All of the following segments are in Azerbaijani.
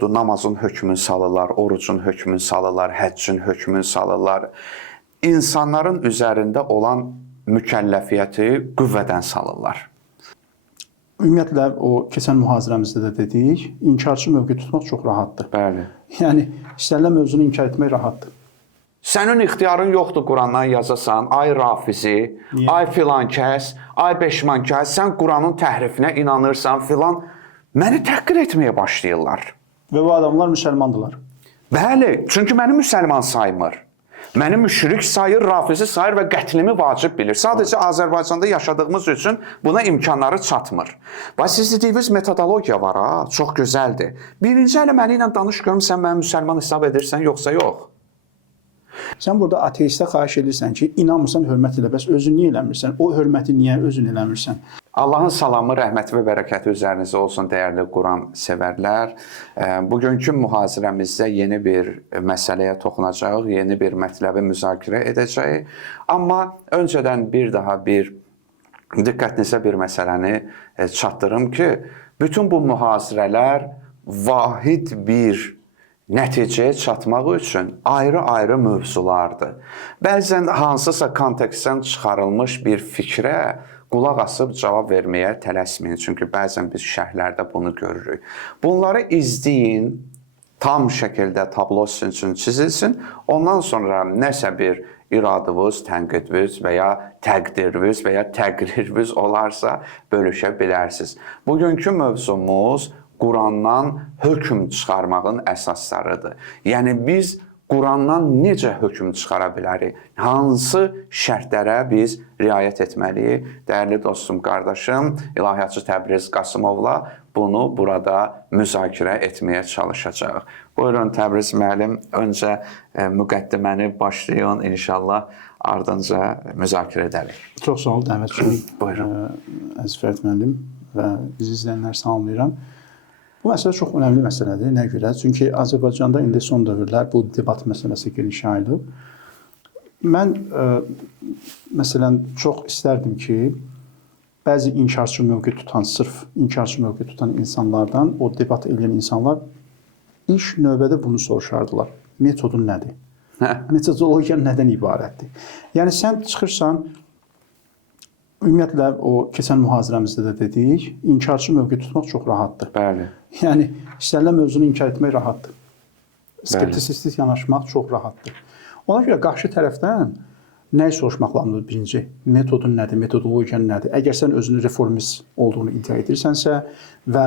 yoxdur, namazın hökmünü salırlar, orucun hökmünü salırlar, həccin hökmünü salırlar. İnsanların üzərində olan mükəlləfiyyəti qüvvədən salırlar. Ümumiyyətlə, o keçən mühazirəmizdə də dedik, inkarçı mövqe tutmaq çox rahatdır. Bəli. Yəni, istənilən mövzunu inkar etmək rahatdır. Sənin ixtiyarın yoxdur Qurandan yazasan, ay Rafizi, ay filan kəs, ay Beşman kəs, sən Quranın təhrifinə inanırsan filan, məni təhqir etməyə başlayırlar. Və bu adamlar müsəlmandırlar. Bəli, çünki məni müsəlman saymır. Məni müşrik sayır, Rafizi sayır və qətlimi vacib bilir. Sadəcə Azərbaycanda yaşadığımız üçün buna imkanları çatmır. Bax, siz dediyiniz metodologiya var ha, çox gözəldir. Birinci ələ məni ilə danış görüm, sən məni müsəlman hesab edirsən, yoxsa yox. Sən burada ateistə xahiş edirsən ki, inanmırsan, hörmət elə, bəs özün niyə eləmirsən? O hörməti niyə özün eləmirsən? Allahın salamı, rəhməti və bərəkəti üzərinizə olsun, dəyərli Quran sevərlər. Bugünkü mühazirəmizdə yeni bir məsələyə toxunacağıq, yeni bir mətləbi müzakirə edəcəyik. Amma öncədən bir daha diqqətinizə bir məsələni çatdırım ki, bütün bu mühazirələr vahid bir nəticəyə çatmaq üçün ayrı-ayrı mövzulardır. Bəzən hansısa kontekstdən çıxarılmış bir fikrə qulaq asıb cavab verməyə tələsməyin. Çünki bəzən biz şərhlərdə bunu görürük. Bunları izləyin, tam şəkildə tablo sizin üçün çizilsin. Ondan sonra nəsə bir iradınız, tənqidiniz və ya təqdiriniz və ya təqririniz olarsa bölüşə bilərsiniz. Bugünkü mövzumuz Qurandan hökm çıxarmağın əsaslarıdır. Yəni biz Qurandan necə hökm çıxara bilərik? Hansı şərtlərə biz riayət etməliyik? Dəyərli dostum, qardaşım, İlahiyyatçı Təbriz Qasımovla bunu burada müzakirə etməyə çalışacağıq. Buyurun Təbriz müəllim, öncə müqəddiməni başlayın, inşallah ardınca müzakirə edərik. Çox sağ ol, dəvət üçün. Buyurun. Əziz Fərid müəllim və bizi izləyənlər salamlayıram. Bu məsələ çox önəmli məsələdir. Nə görə? Çünki Azərbaycanda indi son dövrlər bu debat məsələsi geniş yayılıb. Mən məsələn çox istərdim ki, bəzi inkarçı mövqe tutan, sırf inkarçı mövqe tutan insanlardan, o debat edən insanlar ilk növbədə bunu soruşardılar. Metodun nədir? Metodologiya nədən ibarətdir? Yəni sən çıxırsan, ümumiyyətlə, o keçən mühazirəmizdə də dedik, inkarçı mövqe tutmaq çox rahatdır. Bəli. Yəni, istənilən mövzunu inkar etmək rahatdır. Skeptisistik yanaşmaq çox rahatdır. Ona görə qarşı tərəfdən nəyi soruşmaq lazımdır birinci? Metodun nədir, metodologiyan nədir? Əgər sən özünü reformist olduğunu iddia edirsənsə və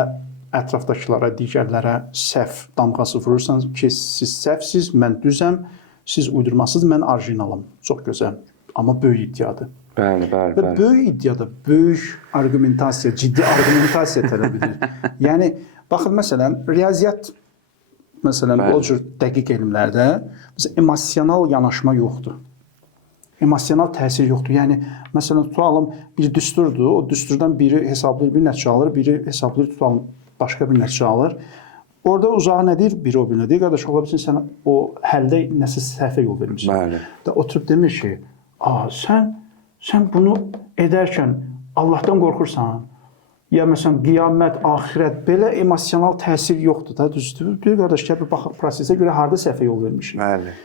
ətrafdakılara, digərlərə səhv damğası vurursan ki, siz səhvsiz, mən düzəm, siz uydurmasız, mən orijinalım. Çox gözəl, amma böyük iddiadır. Bəli. Və böyük iddiada böyük argumentasiya, ciddi argumentasiya tələb edir. Yəni, baxın, məsələn, riyaziyyat, məsələn, o cür dəqiq elmlərdə emosional yanaşma yoxdur. Emosional təsir yoxdur. Yəni, məsələn, tutalım, bir düsturdur, o düsturdan biri hesablayır, bir nəticə alır, biri hesablayır, tutalım, başqa bir nəticə alır. Orada uzağı nə deyir, biri o birinə deyir, qardaş, ola bilsin, sən o həldə nəsə səhvə yol vermişsin. Bəli. Və oturub demir ki, sən bunu edərkən Allahdan qorxursan, ya məsələn, qiyamət, axirət, belə emosional təsir yoxdur da, düzdür. Deyir, qardaş, gəl bir baxaq prosesə görə harada səhvə yol vermişik. Bəli.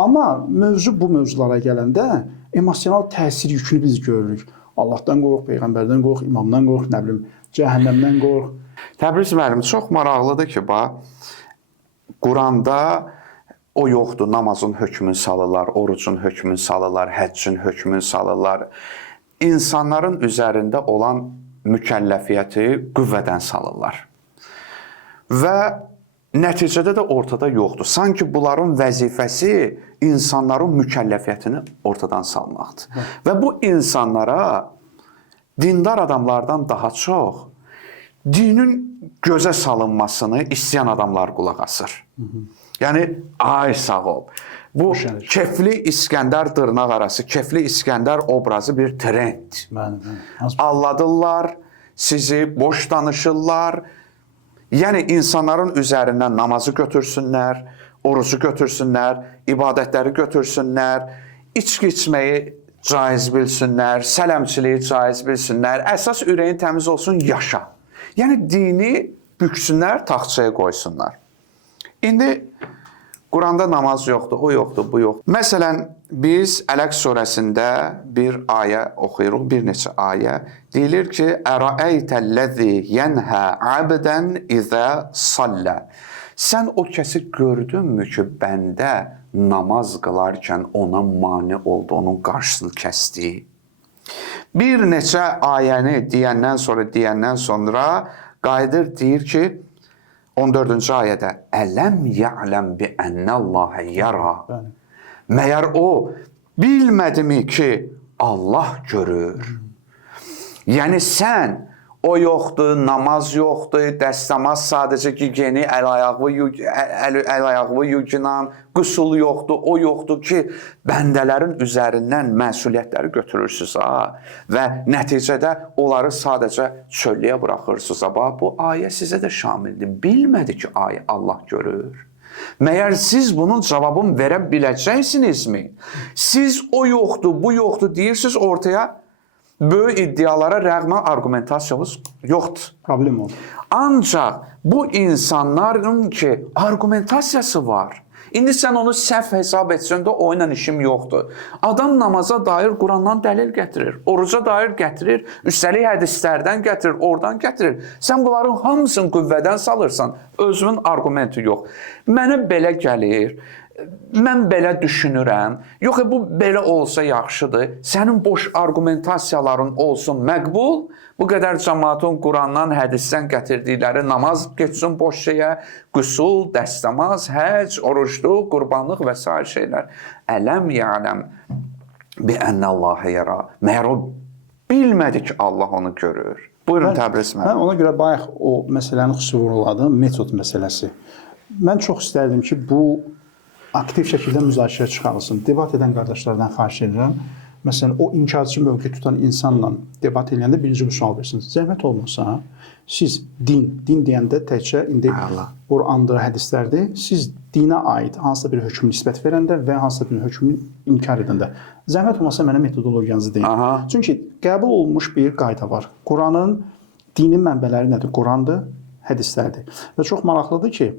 Amma bu mövzulara gələndə emosional təsir yükünü biz görürük. Allahdan qorx, Peyğəmbərdən qorx, imamdan qorx, nə bilim, cəhənnəmdən qorx. Təbriz müəllim, çox maraqlıdır ki, Quranda o yoxdur, namazın hökmünü salırlar, orucun hökmünü salırlar, həccin hökmünü salırlar. İnsanların üzərində olan mükəlləfiyyəti qüvvədən salırlar. Və nəticədə də ortada yoxdur. Sanki bunların vəzifəsi insanların mükəlləfiyyətini ortadan salmaqdır. Və bu insanlara dindar adamlardan daha çox dinin gözə salınmasını istəyən adamlar qulaq asır. Yəni, ay sağ ol. Bu Kefli İskəndər dırnaq arası, Kefli İskəndər obrazı bir trend. Alladırlar, sizi boş danışırlar. Yəni, insanların üzərindən namazı götürsünlər, orucu götürsünlər, ibadətləri götürsünlər, içki içməyi caiz bilsinlər, sələmçiliyi caiz bilsinlər, əsas ürəyin təmiz olsun, yaşa. Yəni, dini büksünlər, taxtçaya qoysunlar. İndi Quranda namaz yoxdur, o yoxdur, bu yoxdur. Məsələn, biz Ələq surəsində bir ayə oxuyuruq, bir neçə ayə. Deyilir ki, Ərəəytəl-ləzi yənhə abdən izə sallə. Sən o kəsi gördünmü ki, bəndə namaz qılarkən ona mane oldu, onun qarşısını kəsdi? Bir neçə ayəni deyəndən sonra qayıdır, deyir ki, 14-cü ayədə Ələm ya'ləm bi ənəlləhə yara. Məyər o bilmədimi ki, Allah görür. Yəni sən o yoxdur, namaz yoxdur, dəstəmaz sadəcə gigiyeni əl-ayağı yuyunan, qüsul yoxdur, o yoxdur ki, bəndələrin üzərindən məsuliyyətləri götürürsünüz və nəticədə onları sadəcə çölləyə buraxırsınız. Bu ayə sizə də şamildir. Bilmədi ki, ayə Allah görür. Məyər siz bunun cavabını verə biləcəksinizmi? Siz o yoxdur, bu yoxdur deyirsiniz, ortaya böyük iddialara rəğmən argumentasiyamız yoxdur. Problem oldu. Ancaq bu insanların ki, argumentasiyası var. İndi sən onu səhv hesab etsən də o ilə işim yoxdur. Adam namaza dair Qurandan dəlil gətirir, oruca dair gətirir, üstəlik hədislərdən gətirir, oradan gətirir. Sən bunların hamısını qüvvədən salırsan, özünün argumenti yox. Mənə belə gəlir, mən belə düşünürəm, yox, bu belə olsa yaxşıdır, sənin boş argumentasiyaların olsun məqbul, bu qədər cəmaatın Qurandan, hədisdən gətirdikləri namaz geçsin boş şeyə, qüsul, dəstəmaz, həc, orucluq, qurbanlıq və s. şeylər. Ələm ya'ləm bi ənəlləhə yara. Məyər o bilmədi ki, Allah onu görür. Buyurun, Təbriz müəllim. Mən ona görə bayaq o məsələni xüsusi vurğuladım, metod məsələsi. Mən çox istərdim ki, bu aktiv şəkildə müzakirə çıxarılsın. Debat edən qardaşlardan xahiş edirəm. Məsələn, o inkarcı mövqe tutan insanla debat edəndə birinci bir sual versiniz. Zəhmət olmasa, siz din deyəndə təkcə indi Qurandır, hədislərdir. Siz dinə aid hansısa bir hökm nisbət verəndə və hansısa bir hökmü inkar edəndə zəhmət olmasa mənə metodologiyanızı deyin. Çünki qəbul olunmuş bir qayda var. Quranın dinin mənbələri nədir? Qurandır, hədislərdir. Və çox maraqlıdır ki,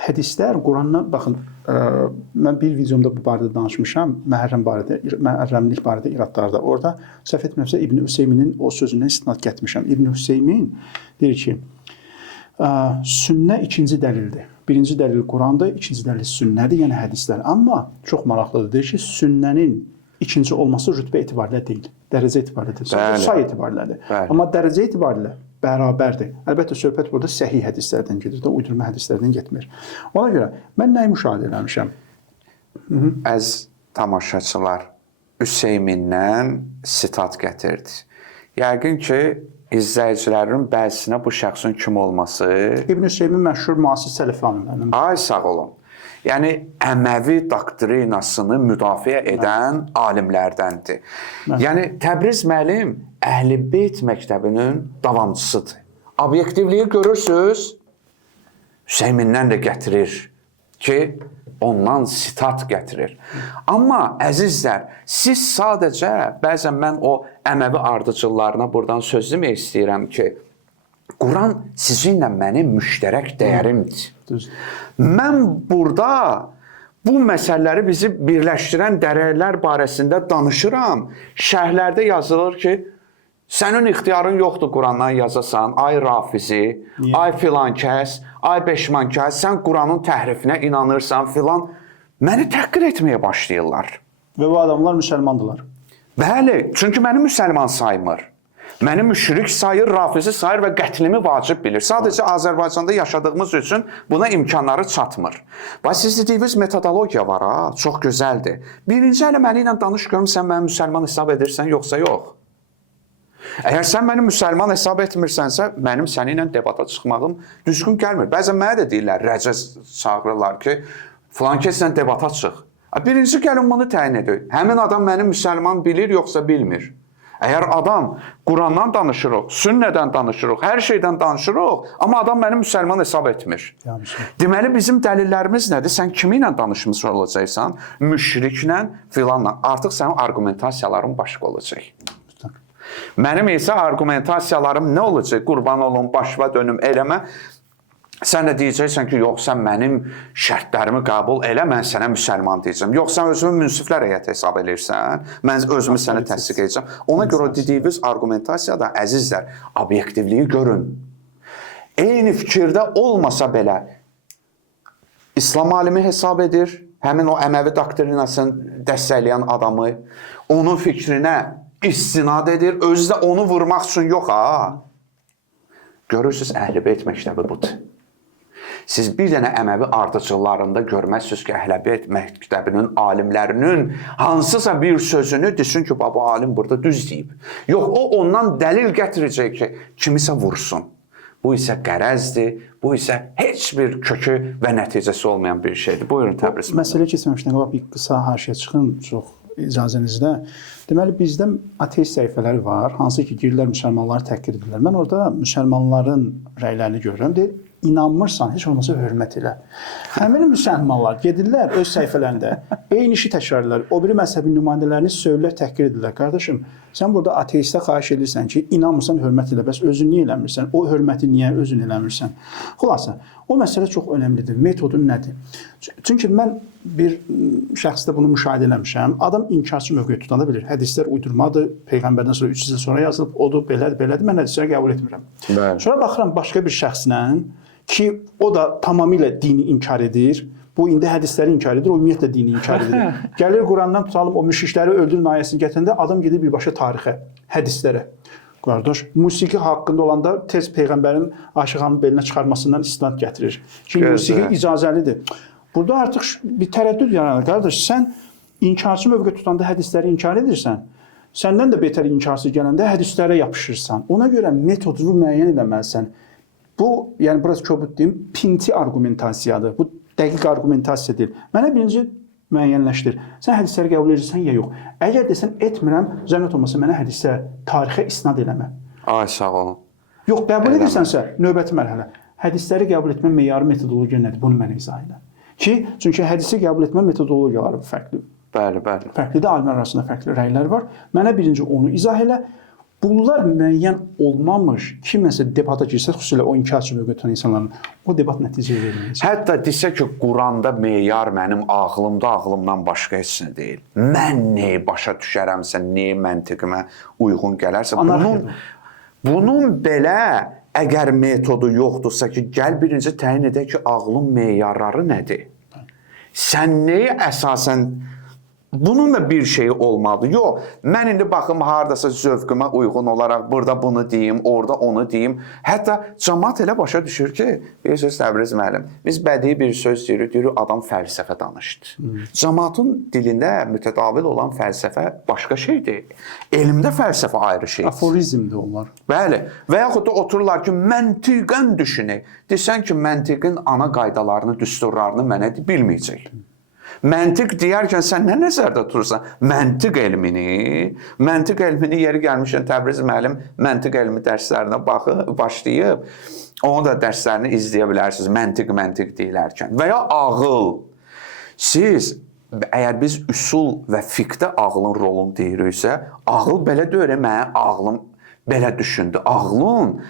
hədislər Qurandan, baxın, mən bir videomda bu barədə danışmışam, məhərrəmlik barədə iradlarda. Orada səhv etmirəmsə İbn Hüseyminin o sözündən istinad gətirmişəm. İbn Hüseymin deyir ki, sünnə ikinci dəlildir. Birinci dəlil Qurandır, ikinci dəlil sünnədir, yəni hədislər. Amma çox maraqlıdır, deyir ki, sünnənin ikinci olması rütbə etibarilə deyil, dərəcə etibarilə deyil, say etibarilədir. Amma dərəcə etibarilə bərabərdir. Əlbəttə, söhbət burada səhih hədislərdən gedir, uydurma hədislərdən getmir. Ona görə mən nəyi müşahidə eləmişəm? Əziz tamaşaçılar, Hüseymindən sitat gətirdi. Yəqin ki, izləyicilərin bəzisinə bu şəxsin kim olması... İbn Hüseymin məşhur müasir sələf alimlərindən. Ay, sağ olun. Yəni, Əməvi doktrinasını müdafiə edən alimlərdəndir. Yəni, Təbriz müəllim Əhl-i-Beyt məktəbinin davamçısıdır. Obyektivliyi görürsünüz, Hüseymindən də gətirir ki, ondan sitat gətirir. Amma, əzizlər, siz sadəcə, bəzən mən o Əməvi ardıcıllarına buradan söz demək istəyirəm ki, Quran sizinlə mənim müştərək dəyərimdir. Mən burada bu məsələləri bizi birləşdirən dəyərlər barəsində danışıram. Şərhlərdə yazılır ki, sənin ixtiyarın yoxdur Qurandan yazasan, ay Rafizi, ay filan kəs, ay Beşman kəs, sən Quranın təhrifinə inanırsan filan. Məni təhqir etməyə başlayırlar. Və bu adamlar müsəlmandırlar. Bəli, çünki məni müsəlman saymır. Məni müşrik sayır, Rafizi sayır və qətlimi vacib bilir. Sadəcə Azərbaycanda yaşadığımız üçün buna imkanları çatmır. Bax, siz dediyiniz metodologiya var, çox gözəldir. Birinci ələ məni ilə danış görüm, sən məni müsəlman hesab edirsən, yoxsa yox. Əgər sən məni müsəlman hesab etmirsənsə, mənim səninlə debata çıxmağım düzgün gəlmir. Bəzən mənə də deyirlər, rəcəz çağırırlar ki, filan kəslə debata çıx. Birinci gəlin bunu təyin edir. Həmin adam məni müsəlman bilir, yoxsa bilmir. Əgər adam Qurandan danışırıq, sünnədən danışırıq, hər şeydən danışırıq, amma adam məni müsəlman hesab etmir. Deməli, bizim dəlillərimiz nədir? Sən kimi ilə danışmış olacaqsan? Müşriklə, filanla. Artıq sənin argumentasiyaların başqa olacaq. Mənim isə argumentasiyalarım nə olacaq? Qurban olun, başva dönüm, eləmə. Sən də deyəcəksən ki, yox, sən mənim şərtlərimi qəbul elə, mən sənə müsəlman deyəcəm. Yox, sən özünü münsiflər heyəti hesab edirsən, mən özümü sənə təsdiq edəcəm. Ona görə dediyiniz argumentasiyada, əzizlər, obyektivliyi görün. Eyni fikirdə olmasa belə, İslam alimi hesab edir, həmin o Əməvi doktrinasını dəstəkləyən adamı, onun fikrinə istinad edir, özü də onu vurmaq üçün yox, ha. Görürsünüz, Əhl-i-Beyt məktəbi budur. Siz bir dənə Əməvi ardıcıllarında görməzsiniz ki, Əhl-i-Beyt məktəbinin alimlərinin hansısa bir sözünü desin ki, bu alim burada düz deyib. Yox, o ondan dəlil gətirəcək ki, kimisə vursun. Bu isə qərəzdir, bu isə heç bir kökü və nəticəsi olmayan bir şeydir. Buyurun, Təbriz. Məsələ keçməmişdən qabaq bir qısa haşiyə çıxın, çox icazənizlə. Deməli, bizdə ateist səhifələri var, hansı ki, girirlər müsəlmanları təhqir edirlər. Mən orada müsəlmanların rəylərini görürəm. Deyir, inanmırsan, heç olmasa hörmət elə. Həmin müsəlmanlar gedirlər öz səhifələrində, eyni işi təkrarlar. O biri məzhəbin nümayəndələrini söylürlər, təhqir edirlər. Qardaşım, sən burada ateistə xahiş edirsən ki, inanmırsan, hörmət elə. Bəs özün niyə eləmirsən? O hörməti niyə özün eləmirsən? Xülasə, o məsələ çox önəmlidir. Metodun nədir? Çünki mən bir şəxsdə bunu müşahidə eləmişəm. Adam inkarçı mövqe tutanda bilir. Hədislər uydurmadır. Peyğəmbərdən sonra 300 il sonra yazılıb, odur, belədir, belədir. Mən hədisləri qəbul etmirəm. Bəli. Sonra baxıram başqa bir şəxslə ki, o da tamamilə dini inkar edir. Bu indi hədisləri inkar edir, o ümumiyyətlə dini inkar edir. Gəlir Qurandan tutalım, o müşrikləri öldürün ayəsini gətirəndə adam gedir birbaşa tarixə, hədislərə. Qardaş, musiqi haqqında olanda tez Peyğəmbərin Aşiqanın belinə çıxarmasından istinad gətirir. Ki, musiqi icazəlidir. Burada artıq bir tərəddüd yaranır. Qardaş, sən inkarçı mövqe tutanda hədisləri inkar edirsən, səndən də betər inkarsız gələndə hədislərə yapışırsan. Ona görə metodunu müəyyən etməlisən. Bu, yəni biraz kobud deyim, pinti argumentasiyadır. Bu dəqiq argumentasiya deyil. Mənə birinci müəyyənləşdir. Sən hədisləri qəbul edirsən ya yox. Əgər desən etmirəm, zəhmət olmasa mənə hədisə, tarixə isnad eləmə. Ay, sağ olun. Yox, qəbul edirsənsə, növbəti mərhələ. Hədisləri qəbul etmə meyarı metodologiya nədir? Bunu mənə izah elə. Çünki hədisi qəbul etmə metodologiyaları fərqli. Bəli, bəli. Fərqli də alimlər arasında fərqli rəylər var. Mənə birinci onu izah elə. Bunlar müəyyən olmamış, kiməsə debata girsə, xüsusilə o inkarçı mövqe tutan insanların, o debat nəticə verməyəcək. Hətta desə ki, Quranda meyar mənim ağlımdan başqa heç nə deyil. Mən neyi başa düşərəmsə, neyi məntiqimə uyğun gələrsə, bunun belə əgər metodu yoxdursa ki, gəl birinci təyin edək ki, ağlın meyarları nədir? Sən neyi əsasən bunun da bir şeyi olmalıdır. Yox, mən indi baxım hardasa zövqümə uyğun olaraq burada bunu deyim, orada onu deyim. Hətta cəmaət elə başa düşür ki, bir söz Təbriz müəllim, biz bədii bir söz deyirik, adam fəlsəfə danışdı. Cəmaətin dilində mütədavil olan fəlsəfə başqa şeydir. Elmdə fəlsəfə ayrı şeydir. Aforizmdir onlar. Bəli. Və yaxud da otururlar ki, məntiqən düşünək. Desən ki, məntiqin ana qaydalarını, düsturlarını mənə bilməyəcək. Məntiq deyərkən sən nə nəzərdə tutursan? Məntiq elmini yeri gəlmişən Təbriz müəllim məntiq elmi dərslərinə başlayıb, onun da dərslərini izləyə bilərsiniz, məntiq deyilərkən. Və ya ağıl. Siz, əgər biz üsul və fiqdə ağlın rolunu deyiriksə, ağıl belə deyir, mənim ağlım belə düşündü. Ağlın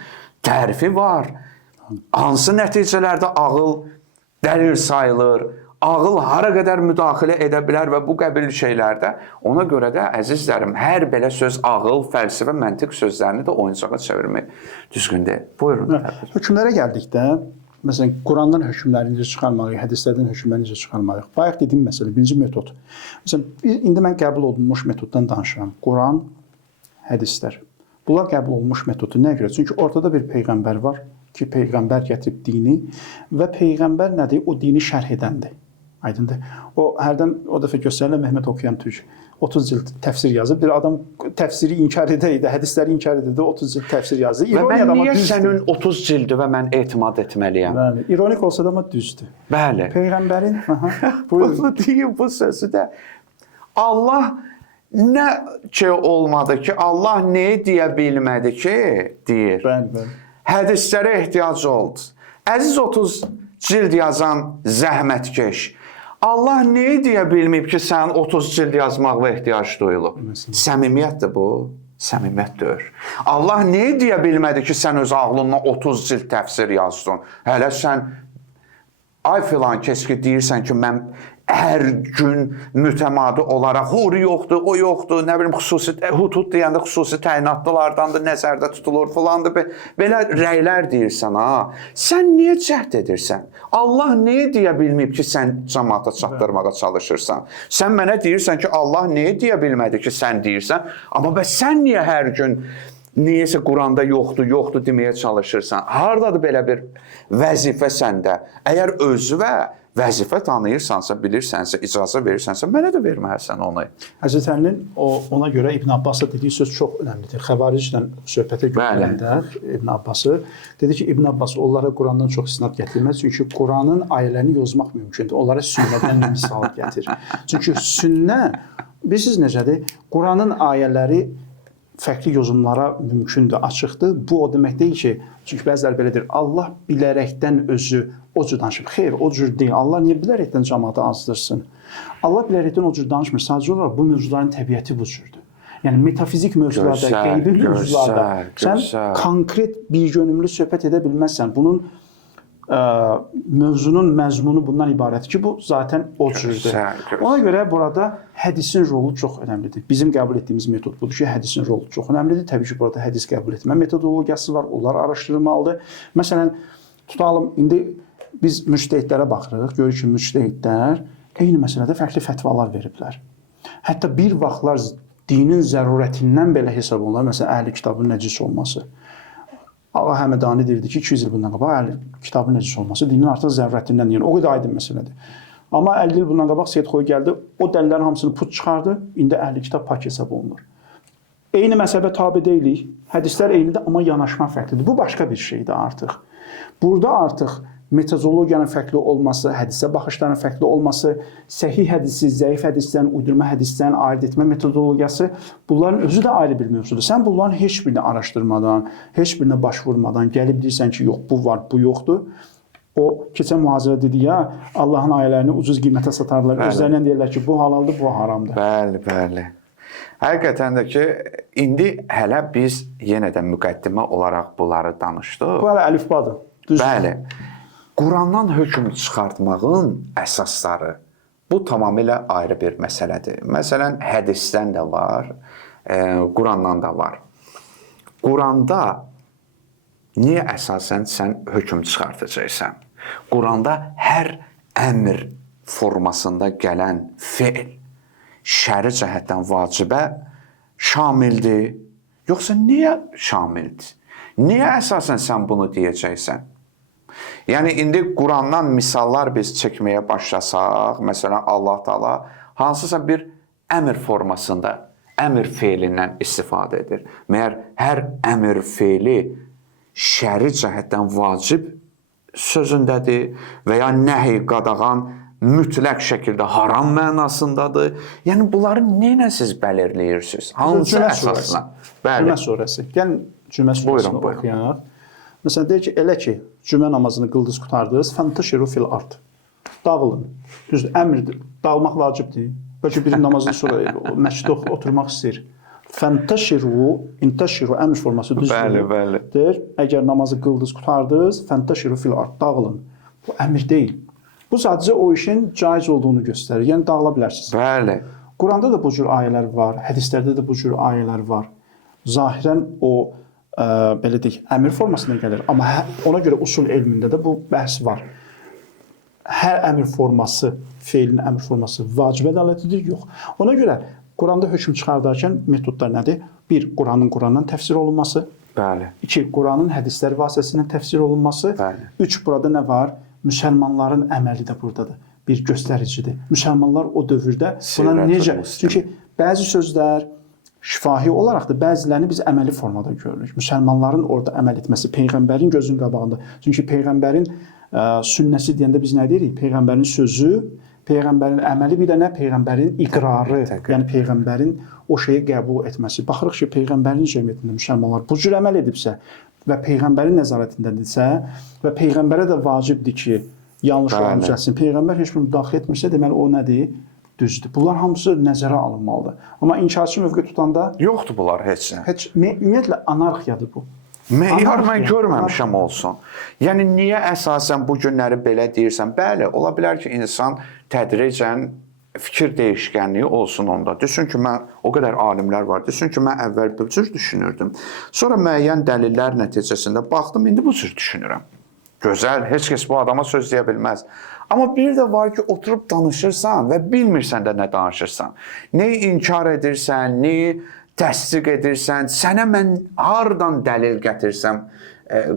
tərifi var. Hansı nəticələrdə ağıl dəlil sayılır? Ağıl hara qədər müdaxilə edə bilər və bu qəbil şeylərdə. Ona görə də, əzizlərim, hər belə söz ağıl, fəlsəfə, məntiq sözlərini də oyuncağa çevirmək düzgün deyil. Buyurun. Hökmlərə gəldikdə, məsələn, Qurandan hökmləri necə çıxarmalıyıq, hədislərdən hökmləri necə çıxarmalıyıq? Bayaq dediyim məsələ, birinci metod. Məsələn, indi mən qəbul olunmuş metoddan danışıram. Quran, hədislər. Bunlar qəbul olunmuş metodu nəyə görə? Çünki ortada bir peyğəmbər var ki, peyğəmbər gətirib dini və peyğəmbər nədir? O dini şərh edəndir. Aydındır. O hərdən o dəfə göstərilir Mehmet Okuyan Türk 30 cild təfsir yazıb. Bir adam təfsiri inkar edəydi, hədisləri inkar edəydi, 30 cild təfsir yazdı. Və mən niyə sənin 30 cildi və mən etimad etməliyəm? Bəli, ironik olsa da amma düzdür. Bəli. Peyğəmbərin, bunu deyim, bu sözü də Allah nə ki olmadı ki, Allah neyi deyə bilmədi ki, deyir. Bəli. Hədislərə ehtiyac oldu. Əziz 30 cild yazan zəhmətkeş. Allah neyi deyə bilməyib ki, sənin 30 cild yazmağına ehtiyac duyulub? Səmimiyyətdir bu. səmimiyyət deyil. Allah niyə deyə bilmədi ki, sən öz ağlınla 30 cild təfsir yazdın? Hələ sən ay filan keski deyirsən ki, mən hər gün mütəmadi olaraq huri yoxdur, o yoxdur, nə bilim xüsusi hudud deyəndə xüsusi təyinatlılardandır, nəzərdə tutulur filandır. Belə rəylər deyirsən ha. Sən niyə cəhd edirsən? Allah niyə deyə bilməyib ki, sən cəmaata çatdırmağa çalışırsan? Sən mənə deyirsən ki, Allah niyə deyə bilmədi ki, sən deyirsən? Amma bəs sən niyə hər gün niyəsə Quranda yoxdur, yoxdur deməyə çalışırsan? Hardadır belə bir vəzifə səndə? Əgər özünə vəzifə tanıyırsansa, bilirsənsə, icazə verirsənsə, mənə də verməlisən onu. Həzrət Əlinin ona görə İbn Abbasla dediyi söz çox önəmlidir. Xəvariclə söhbətə götürəndə İbn Abbası dedi ki, İbn Abbas onlara Qurandan çox istinad gətirməz. Çünki Quranın ayələrini yozmaq mümkündür. Onlara sünnədən misal gətir. Çünki sünnə, bilirsiniz necədir? Quranın ayələri fərqli yozumlara mümkündür, açıqdır. Bu o demək deyil ki, çünki bəziləri belədir. Allah bilərəkdən özü o cür danışıb. Xeyr, o cür deyil. Allah niyə bilərəkdən cəmaatı azdırsın? Allah bilərəkdən o cür danışmır. Sadəcə olaraq bu mövzuların təbiəti bu cürdür. Yəni metafizik mövzularda, qeybi mövzularda sən konkret bir yönümlü söhbət edə bilməzsən. Bunun mövzunun məzmunu bundan ibarətdir ki, bu zaten o cürdür. Ona görə burada hədisin rolu çox önəmlidir. Bizim qəbul etdiyimiz metod budur ki, hədisin rolu çox önəmlidir. Təbii ki, burada hədis qəbul etmə metodologiyası var, onlar araşdırılmalıdır. Məsələn, tutalım, indi biz müctəhidlərə baxırıq, görürük ki, müctəhidlər eyni məsələdə fərqli fətvalar veriblər. Hətta bir vaxtlar dinin zərurətindən belə hesab olunur. Məsələn, əhli kitabın nəcis olması. Ağa Həmədani deyirdi ki, 200 il bundan qabaq əhli kitabın nəcis olması dinin artıq zərurətindən, yəni o qədər aydın məsələdir. Amma 50 il bundan qabaq Seyyid Xoy gəldi, o dəlillərin hamısını put çıxardı, indi əhli kitab pak hesab olunur. Eyni məzhəbə tabe deyilik, hədislər eynidir, amma yanaşma fərqlidir. Bu başqa bir şeydir artıq. Burada artıq metodologiyanın fərqli olması, hədisə baxışların fərqli olması, səhih hədisi, zəif hədisdən, uydurma hədisdən ayırt etmə metodologiyası, bunların özü də ayrı bir mövzudur. Sən bunların heç birini araşdırmadan, heç birinə başvurmadan gəlib deyirsən ki, yox, bu var, bu yoxdur. O, keçən mühazirə dedi ya, Allahın ayələrini ucuz qiymətə satarlar. Özlərindən deyirlər ki, bu halaldır, bu haramdır. Bəli, bəli. Həqiqətən də ki, indi hələ biz yenə də müqəddimə olaraq bunları danışdıq. Bu hələ əlifbadır. Bəli. Qurandan hökm çıxartmağın əsasları bu tamamilə ayrı bir məsələdir. Məsələn, hədisdən də var, Qurandan da var. Quranda niyə əsasən sən hökm çıxartacaqsan? Quranda hər əmr formasında gələn fe'l şəri cəhətdən vacibə şamildir. Yoxsa niyə şamildir? Niyə əsasən sən bunu deyəcəksən? Yəni, indi Qurandan misallar biz çəkməyə başlasaq, məsələn, Allah Taala hansısa bir əmr formasında, əmr feilindən istifadə edir. Məyər hər əmr feili şəri cəhətdən vacib sözündədir və ya nəhi qadağan mütləq şəkildə haram mənasındadır. Yəni, bunları nə siz bəlirləyirsiniz? Hansı əsasla? Cümə surəsi. Gəlin cümə surəsini oxuyaq. Məsələn, deyir ki, elə ki, cümə namazını qıldınız, qutardınız, fəntaşiru fil ard. Dağılın. Düzdür, əmrdir. Dağılmaq vacibdir. Bəlkə bir namazdan sonra məsciddə oturmaq istəyir. Fəntaşiru, intaşiru əmr forması düzdür. Bəli, bəli. Deyir, əgər namazı qıldınız, qutardınız, fəntaşiru fil ard. Dağılın. Bu əmr deyil. Bu sadəcə o işin caiz olduğunu göstərir. Yəni, dağıla bilərsiniz. Bəli. Quranda da bu cür ayələr var, hədislərdə də bu cür ayələr var. Zahirən o belə deyək, əmr formasına gəlir. Amma ona görə usul elmində də bu bəhs var. Hər əmr forması, feilin əmr forması vacibə dəlalət yox. Ona görə Quranda hökm çıxardarkən metodlar nədir? 1. Qurandan təfsir olunması. Bəli. 2. Quranın hədislər vasitəsilə təfsir olunması. Bəli. 3. Burada nə var? Müsəlmanların əməli də buradadır. Bir göstəricidir. Müsəlmanlar o dövrdə buna necə? Çünki bəzi sözlər şifahi olaraq da bəzilərini biz əməli formada görürük. Müsəlmanların orada əməl etməsi Peyğəmbərin gözünün qabağında. Çünki Peyğəmbərin sünnəsi deyəndə biz nə deyirik? Peyğəmbərin sözü, Peyğəmbərin əməli, bir də nə? Peyğəmbərin iqrarı, yəni Peyğəmbərin o şeyi qəbul etməsi. Baxırıq ki, Peyğəmbərin cəmiyyətində müsəlmanlar bu cür əməl edibsə və Peyğəmbərin nəzarətindədirsə və Peyğəmbərə də vacibdir ki, yanlış olanı düzəltsin. Peyğəmbər heç bir müdaxilə etmirsə, deməli o nədir? düzdür. Bunlar hamısı nəzərə alınmalıdır. Amma inkarçı mövqe tutanda Yoxdur bunlar heç nə. ümumiyyətlə anarxiyadır bu. Meyar mən Anarxiya, görməmişəm olsun. Yəni niyə əsasən bu günləri belə deyirsən? Bəli, ola bilər ki, insan tədricən fikir dəyişkənliyi olsun onda. Düşün ki, mən o qədər alimlər var. Düşün ki, mən əvvəl bir cür düşünürdüm. Sonra müəyyən dəlillər nəticəsində baxdım, indi bu cür düşünürəm. Gözəl, heç kəs bu adama söz deyə bilməz. Amma bir də var ki, oturub danışırsan və bilmirsən də nə danışırsan. Neyi inkar edirsən, neyi təsdiq edirsən, sənə mən hardan dəlil gətirsəm,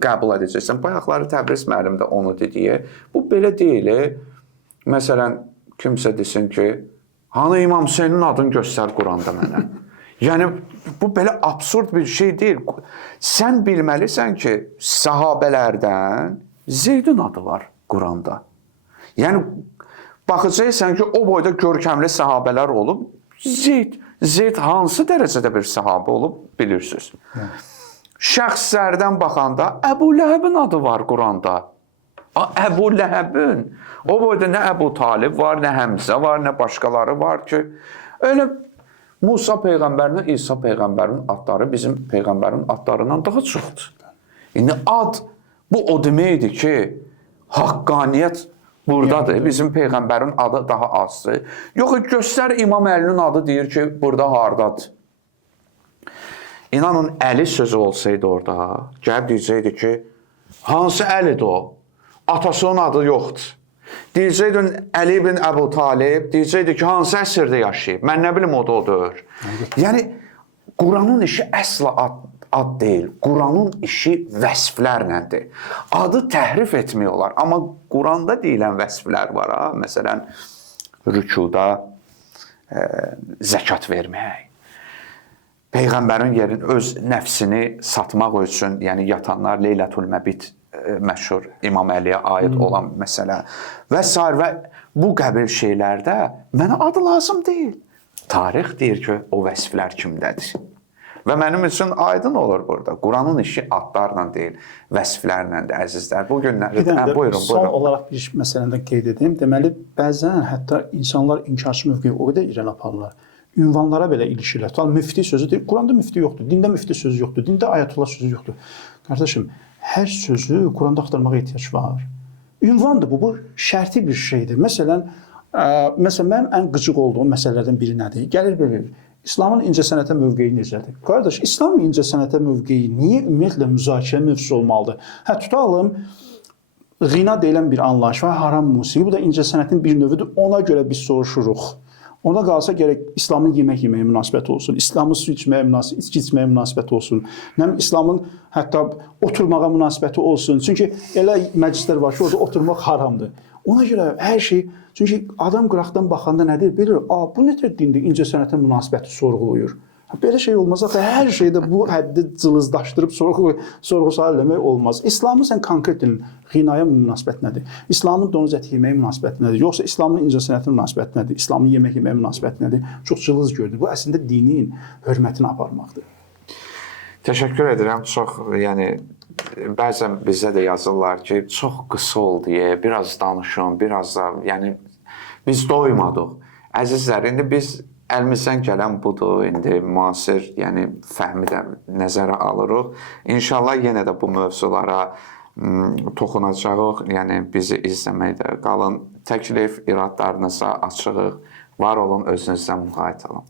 qəbul edəcəksən. Bayaqları Təbriz müəllim də onu dediyi. Bu belə deyil. Məsələn, kimsə desin ki, hanı İmam Hüseynin adını göstər Quranda mənə. Yəni, bu belə absurd bir şey deyil. Sən bilməlisən ki, sahabələrdən Zeydin adı var Quranda. Yəni, baxacaqsan ki, o boyda görkəmli sahabələr olub, Zeyd hansı dərəcədə bir sahabə olub, bilirsiniz. Şəxslərdən baxanda Əbu Ləhəbin adı var Quranda. Əbu Ləhəbin. O boyda nə Əbu Talib var, nə Həmzə var, nə başqaları var ki, elə Musa Peyğəmbərlə İsa Peyğəmbərin adları bizim Peyğəmbərin adlarından daha çoxdur. İndi ad, bu o deməkdir ki, haqqaniyyət buradadır. Bizim Peyğəmbərin adı daha azdır. Yox, göstər İmam Əlinin adı deyir ki, burada hardadır. İnanın, Əli sözü olsaydı orada, gəlib deyəcəkdi ki, hansı Əlidir o? Atasının adı yoxdur. Deyəcəydin Əli ibn Əbu Talib, deyəcəkdi ki, hansı əsrdə yaşayıb? Mən nə bilim o da odur. Yəni, Quranın işi əsla ad deyil. Quranın işi vəsflərləndir. Adı təhrif etmək olar. Amma Quranda deyilən vəsflər var. Məsələn, rükuda zəkat vermək. Peyğəmbərin yerin öz nəfsini satmaq üçün, yəni yatanlar Leylətül Məbit məşhur İmam Əliyə aid olan məsələ və s. və bu qəbil şeylərdə mənə adı lazım deyil. Tarix deyir ki, o vəsflər kimdədir. Və mənim üçün aydın olur burada. Quranın işi adlarla deyil, vəsflərlədir, əzizlər. Bu günləri... Buyurun. Son olaraq bir məsələndə qeyd edeyim. Deməli, bəzən hətta insanlar inkarçı mövqeyi o qədər irəli aparırlar. Ünvanlara belə ilişirlər. Müfti sözü deyil. Quranda müfti yoxdur. Dində müfti sözü yoxdur. Dində ayətullah sözü yoxdur. Qardaşım, hər sözü Quranda axtarmağa ehtiyac var. Ünvandır bu. Bu şərti bir şeydir. Məsələn, mənim ən qıcıq olduğum məsələlərdən biri nədir? Gəlir belə. İslamın incəsənətə mövqeyi necədir? Qardaş, İslamın incəsənətə mövqeyi niyə ümumiyyətlə müzakirə mövzusu olmalıdır? Tutalım, ğina deyilən bir anlayış var, haram musiqi. Bu da incəsənətin bir növüdür. Ona görə biz soruşuruq. Ona qalsa gərək İslamın yemək yeməyə münasibəti olsun, İslamın su içməyə münasibəti, içki içməyə münasibəti olsun. İslamın hətta oturmağa münasibəti olsun. Çünki elə məclislər var ki, orada oturmaq haramdır. Ona görə hər şey, çünki adam qıraqdan baxanda nədir? Bilir, bu nətər dində incəsənətə münasibəti sorğuluyur. Belə şey olmaz. Hər şeydə bu həddi cılızdaşdırıb sorğu-sual eləmək olmaz. İslamın sən konkret ğinaya münasibət nədir? İslamın donuz əti yeməyə münasibət nədir? Yoxsa İslamın incəsənətə münasibət nədir? İslamın yemək yeməyə münasibət nədir? Çox cılız gördür. Bu əslində dinin hörmətini aparmaqdır. Təşəkkür edirəm. Çox, yəni bəzən bizə də yazırlar ki, çox qısa oldu, biraz danışın, biraz da, yəni biz doymadıq. Əzizlər, indi biz əlimizdən gələn budur, indi müasir, yəni fəhmi də nəzərə alırıq. İnşallah yenə də bu mövzulara toxunacağıq, yəni bizi izləməkdə qalın. Təklif, iradlarınıza açığıq. Var olun, özünüzdən müğayət olun.